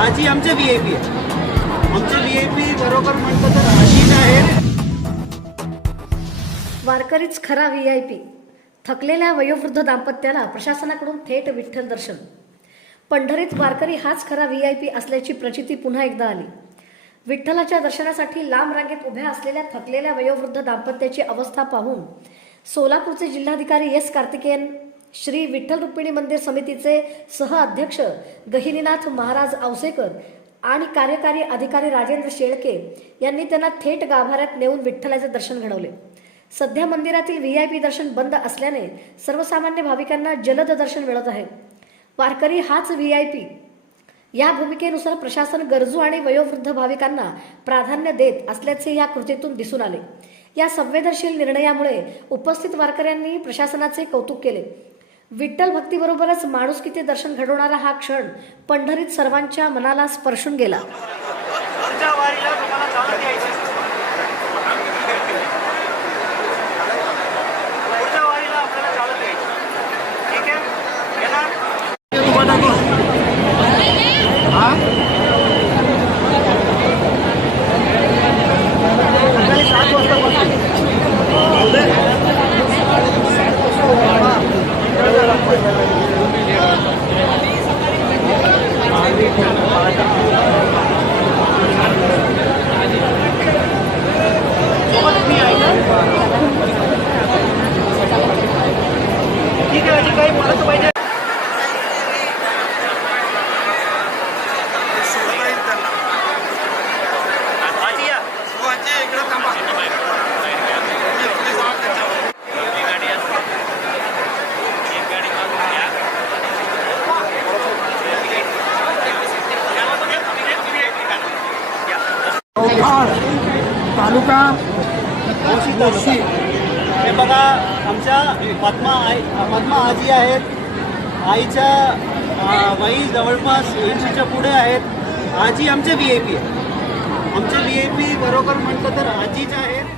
आजी आमचे VIP आहे. आमचे VIP बरोबर म्हणतो तर आजीच आहेत. वारकरीच खरा VIP. थकलेल्या वयोवृद्ध दाम्पत्याला प्रशासनाकडून थेट विठ्ठल दर्शन. पंढरीत वारकरी हाच खरा VIP असल्याची प्रचिती पुन्हा एकदा आली. विठ्ठलाच्या दर्शनासाठी लांब रांगेत उभ्या असलेल्या थकलेल्या वयोवृद्ध दाम्पत्याची अवस्था पाहून सोलापूरचे जिल्हाधिकारी एस कार्तिकेयन, श्री विठ्ठल रुक्मिणी मंदिर समितीचे सह अध्यक्ष गहिनीनाथ महाराज औसेकर आणि कार्यकारी अधिकारी राजेंद्र शेळके यांनी त्यांना थेट गाभाऱ्यात नेऊन विठ्ठलाचे दर्शन घडवले. सध्या मंदिरातील VIP दर्शन बंद असल्याने सर्वसामान्य भाविकांना जलद दर्शन मिळत आहे. वारकरी हाच VIP. या भूमिकेनुसार प्रशासन गरजू आणि वयोवृद्ध भाविकांना प्राधान्य देत असल्याचे या कृतीतून दिसून आले. या संवेदनशील निर्णयामुळे उपस्थित वारकऱ्यांनी प्रशासनाचे कौतुक केले. विठ्ठल भक्तीबरोबरच माणुसकीचे दर्शन घडवणारा हा क्षण पंढरीत सर्वांच्या मनाला स्पर्शून गेला. ठीक आहे अजून काही बोलायचं पाहिजे. तालुका मोर्शी. हे बघा आमच्या पद्मा आजी आहेत. आईच्या वही जवळपास 80च्या पुढे आहेत. आजी आमचे VIP आहे. आमचे VIP बरोबर म्हटलं तर आजीच आहेत.